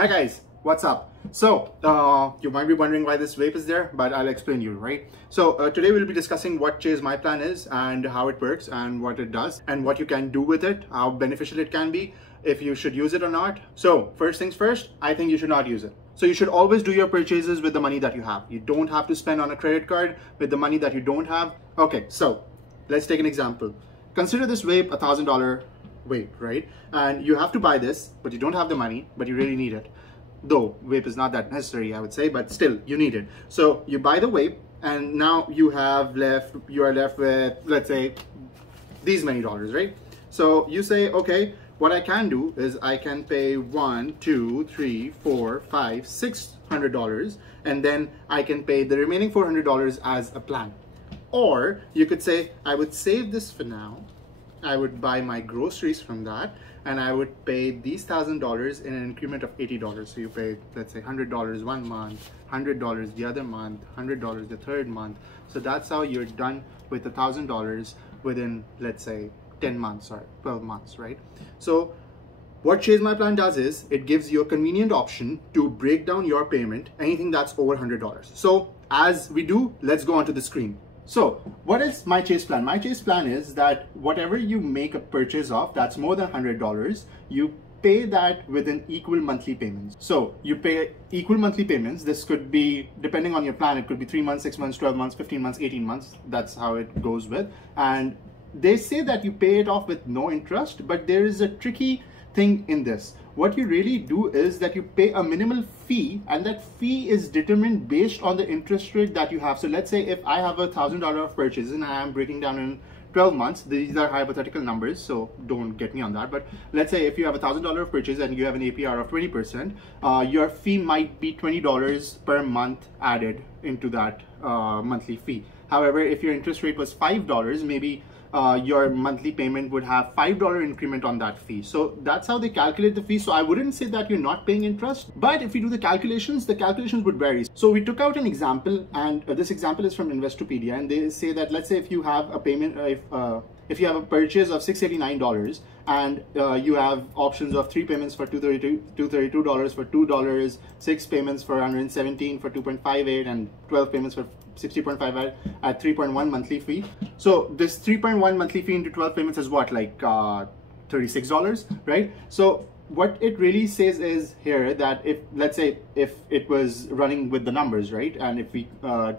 Hi guys, what's up? So, you might be wondering why this vape is there, but I'll explain you, right? So, today we'll be discussing what Chase My Plan is and how it works and what it does and what you can do with it, how beneficial it can be, if you should use it or not. So, first things first, I think you should not use it. So you should always do your purchases with the money that you have. You don't have to spend on a credit card with the money that you don't have. Okay, so let's take an example. Consider this vape $1,000 vape, right? And you have to buy this, but you don't have the money, but you really need it. Though vape is not that necessary, I would say, but still you need it. So you buy the vape, and now you are left with, let's say, these many dollars, right? So you say, okay, what I can do is I can pay $1, $2, $3, $4, $5, $600, and then I can pay the remaining $400 as a plan. Or you could say, I would save this for now, I would buy my groceries from that, and I would pay these $1,000 in an increment of $80. So you pay, let's say, $100 one month, $100 the other month, $100 the third month. So that's how you're done with $1,000 within, let's say, 10 months or 12 months, right? So what Chase My Plan does is it gives you a convenient option to break down your payment, anything that's over $100. So as we do, let's go onto the screen. So what is my Chase Plan? My Chase Plan is that whatever you make a purchase of that's more than $100, you pay that within equal monthly payments. So you pay equal monthly payments. This could be, depending on your plan, it could be 3 months, 6 months, 12 months, 15 months, 18 months. That's how it goes with. And they say that you pay it off with no interest, but there is a tricky thing in this. What you really do is that you pay a minimal fee, and that fee is determined based on the interest rate that you have. So let's say if I have $1,000 of purchases and I am breaking down in 12 months, these are hypothetical numbers, so don't get me on that. But let's say if you have $1,000 of purchase and you have an APR of 20%, your fee might be $20 per month added into that monthly fee. However, if your interest rate was $5, maybe your monthly payment would have $5 increment on that fee. So that's how they calculate the fee. So I wouldn't say that you're not paying interest, but if you do the calculations would vary. So we took out an example, and this example is from Investopedia, and they say that let's say if you have a payment, if you have a purchase of $689 and you have options of 3 payments for $232 for $2, 6 payments for $117 for $2.58, and 12 payments for $60.5 at 3.1 monthly fee. So this 3.1 monthly fee into 12 payments is what, like $36, right? So what it really says is here that if, let's say, if it was running with the numbers, right? And if we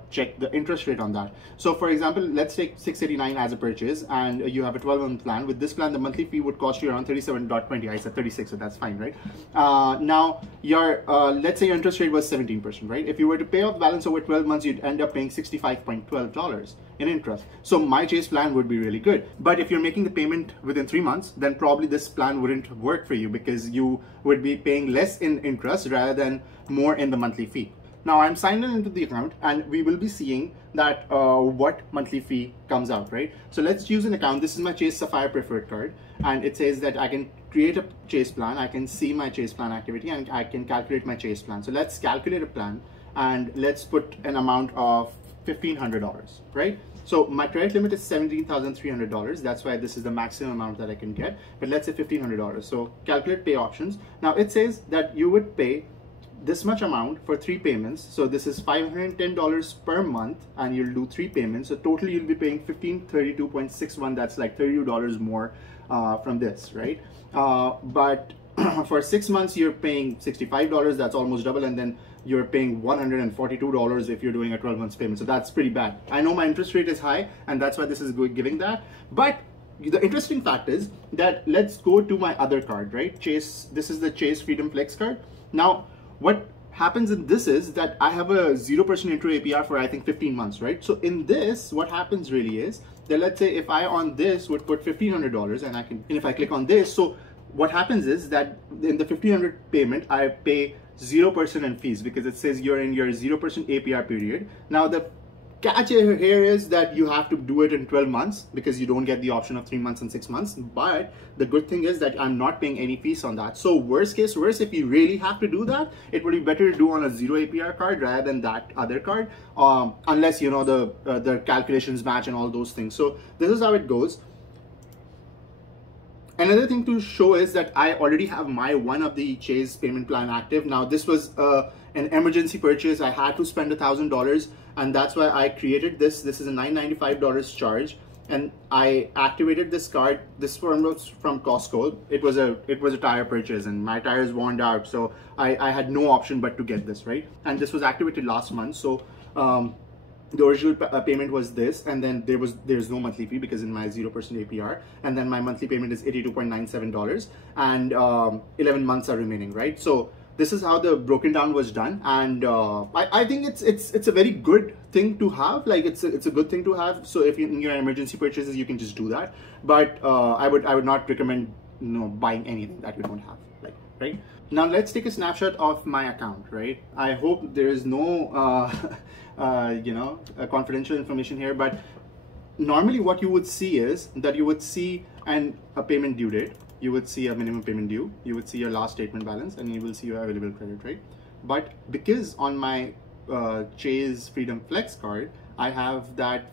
check the interest rate on that. So for example, let's take $689 as a purchase, and you have a 12-month plan. With this plan, the monthly fee would cost you around $37.20. I said 36, so that's fine, right? Now, your let's say your interest rate was 17%, right? If you were to pay off the balance over 12 months, you'd end up paying $65.12 in interest. So my Chase plan would be really good. But if you're making the payment within 3 months, then probably this plan wouldn't work for you, because you would be paying less in interest rather than more in the monthly fee. Now I'm signed in into the account, and we will be seeing that what monthly fee comes out, right? So let's use an account. This is my Chase Sapphire preferred card, and it says that I can create a Chase plan, I can see my Chase plan activity, and I can calculate my Chase plan. So let's calculate a plan, and let's put an amount of $1,500, right? So my credit limit is $17,300. That's why this is the maximum amount that I can get. But let's say $1,500. So calculate pay options. Now it says that you would pay this much amount for 3 payments. So this is $510 per month, and you'll do 3 payments. So total you'll be paying $1,532.61. That's like $32 more from this, right? But for 6 months you're paying $65. That's almost double, and then you're paying $142 if you're doing a 12-month payment. So that's pretty bad. I know my interest rate is high, and that's why this is giving that. But the interesting fact is that let's go to my other card, right? Chase. This is the Chase Freedom Flex card. Now, what happens in this is that I have a 0% intro APR for, I think, 15 months, right? So in this, what happens really is that let's say if I on this would put $1,500, and if I click on this, so what happens is that in the $1,500 payment, I pay 0% in fees, because it says you're in your 0% APR period. Now the catch here is that you have to do it in 12 months, because you don't get the option of 3 months and 6 months. But the good thing is that I'm not paying any fees on that. So worst case worst, if you really have to do that, it would be better to do on a 0 APR card rather than that other card, unless you know the calculations match and all those things. So this is how it goes. Another thing to show is that I already have my one of the Chase payment plan active. Now this was an emergency purchase. I had to spend $1,000, and that's why I created this. This is a $995 charge, and I activated this card. This one was from Costco. It was a tire purchase, and my tires worn out, so I had no option but to get this, right? And this was activated last month. So the original payment was this, and then there's no monthly fee because in my 0% APR, and then my monthly payment is $82.97, and 11 months are remaining, right? So this is how the broken down was done, and I think it's a very good thing to have. Like it's a good thing to have. So if in your emergency purchases, you can just do that. But I would not recommend buying anything that you don't have, like, right? Now let's take a snapshot of my account, right? I hope there is no confidential information here, but normally what you would see is that you would see a payment due date, you would see a minimum payment due, you would see your last statement balance, and you will see your available credit, right? But because on my Chase Freedom Flex card, I have that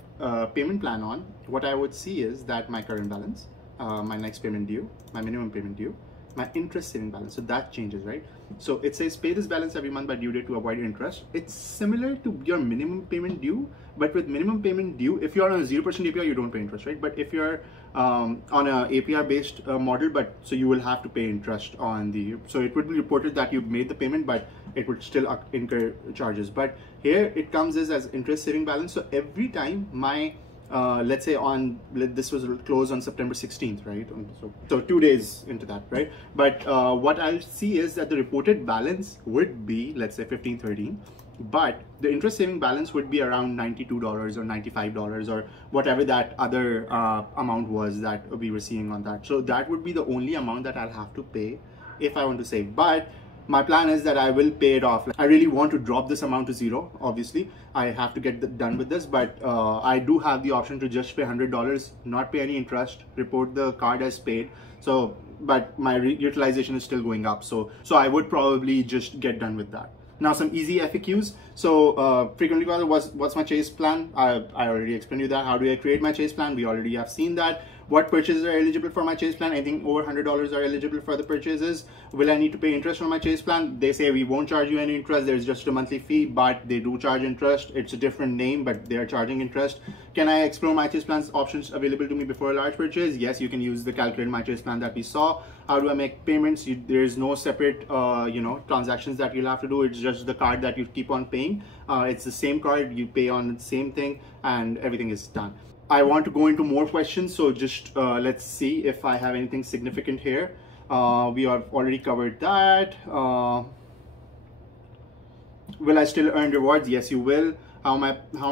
payment plan on, what I would see is that my current balance, my next payment due, my minimum payment due, my interest saving balance. So that changes, right? So it says pay this balance every month by due date to avoid interest. It's similar to your minimum payment due, but with minimum payment due, if you're on a 0% APR, you don't pay interest, right? But if you're on a APR based model, so you will have to pay interest on so it would be reported that you made the payment, but it would still incur charges. But here it comes as interest saving balance. So every time my let's say this was closed on September 16th, right? So 2 days into that, right? But what I'll see is that the reported balance would be, let's say 1513, but the interest saving balance would be around $92 or $95 or whatever that other amount was that we were seeing on that. So that would be the only amount that I'll have to pay if I want to save. But my plan is that I will pay it off. I really want to drop this amount to zero. Obviously, I have to get done with this, but I do have the option to just pay $100, not pay any interest, report the card as paid. So, but my utilization is still going up. So I would probably just get done with that. Now some easy FAQs. So frequently what's my Chase plan? I already explained you that. How do I create my Chase plan? We already have seen that. What purchases are eligible for my Chase plan? I think over $100 are eligible for the purchases. Will I need to pay interest on my Chase plan? They say we won't charge you any interest. There's just a monthly fee, but they do charge interest. It's a different name, but they are charging interest. Can I explore my Chase plan's options available to me before a large purchase? Yes, you can use the calculate my Chase plan that we saw. How do I make payments? There's no separate transactions that you'll have to do. It's just the card that you keep on paying. It's the same card, you pay on the same thing, and everything is done. I want to go into more questions, so just let's see if I have anything significant here. We have already covered that. Will I still earn rewards? Yes, you will. How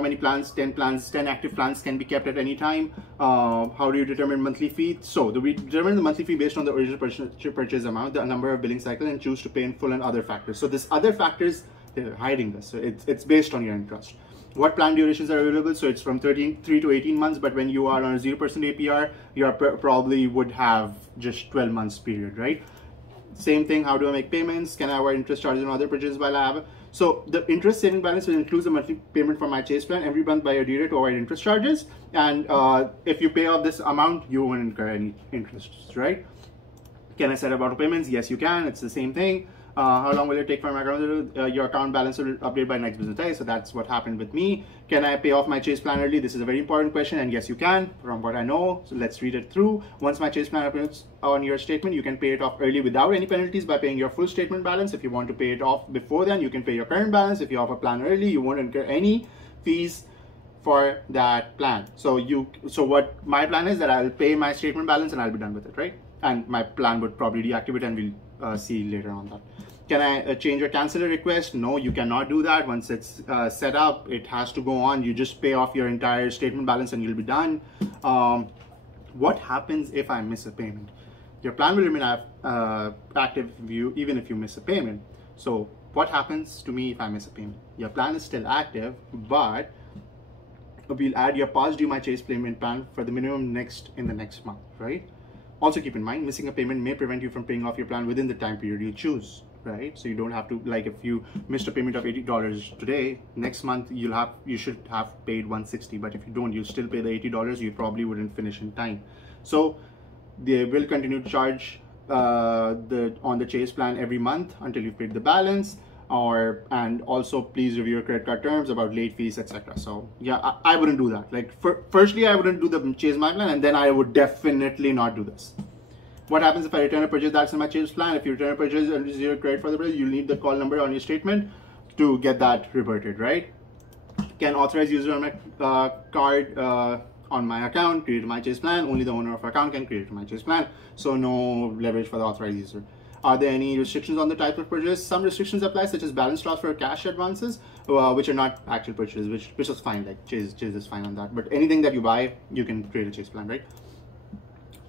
many plans? 10 plans, 10 active plans can be kept at any time. How do you determine monthly fee? So we determine the monthly fee based on the original purchase amount, the number of billing cycle, and choose to pay in full and other factors. So this other factors, they're hiding this. So it's based on your interest. What plan durations are available? So it's from 3 to 18 months, but when you are on a 0% APR, you probably would have just 12 months period, right? Same thing, how do I make payments? Can I avoid interest charges on other purchases while I have it? So the interest saving balance will include the monthly payment for my Chase plan every month by your due date to avoid interest charges. And if you pay off this amount, you won't incur any interest, right? Can I set up auto payments? Yes, you can. It's the same thing. How long will it take for my account? Your account balance will update by next business day. So that's what happened with me. Can I pay off my Chase plan early? This is a very important question, and yes, you can, from what I know. So let's read it through. Once my Chase plan appears on your statement, you can pay it off early without any penalties by paying your full statement balance. If you want to pay it off before then, you can pay your current balance. If you offer plan early, you won't incur any fees for that plan. So what my plan is that I'll pay my statement balance and I'll be done with it, right? And my plan would probably deactivate, and we'll see later on that. Can I change or cancel a request? No, you cannot do that. Once it's set up, it has to go on. You just pay off your entire statement balance and you'll be done. What happens if I miss a payment? Your plan will remain active even if you miss a payment. So what happens to me if I miss a payment? Your plan is still active, but we'll add your past due my Chase payment plan for the minimum in the next month, right? Also keep in mind, missing a payment may prevent you from paying off your plan within the time period you choose. Right, so you don't have to, like, if you missed a payment of $80 today, next month you should have paid $160. But if you don't, you still pay the $80. You probably wouldn't finish in time. So they will continue to charge on the Chase plan every month until you've paid the balance. And also please review your credit card terms about late fees, etc. So yeah, I wouldn't do that. Like firstly, I wouldn't do the Chase My Plan, and then I would definitely not do this. What happens if I return a purchase that's in my Chase plan? If you return a purchase and zero credit for the purchase, you'll need the call number on your statement to get that reverted, right? Can authorized user on my card on my account create my Chase plan? Only the owner of account can create my Chase plan, so no leverage for the authorized user. Are there any restrictions on the type of purchase? Some restrictions apply, such as balance loss for cash advances, which are not actual purchases, which is fine. Like Chase is fine on that. But anything that you buy, you can create a Chase plan, right?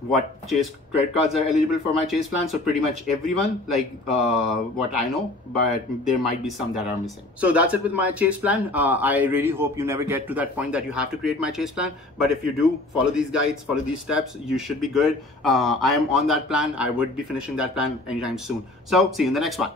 What Chase credit cards are eligible for my Chase plan? So pretty much everyone, like what I know, but there might be some that are missing. So that's it with my Chase plan. I really hope you never get to that point that you have to create my Chase plan. But if you do, follow these guides, follow these steps, you should be good. I am on that plan. I would be finishing that plan anytime soon. So see you in the next one.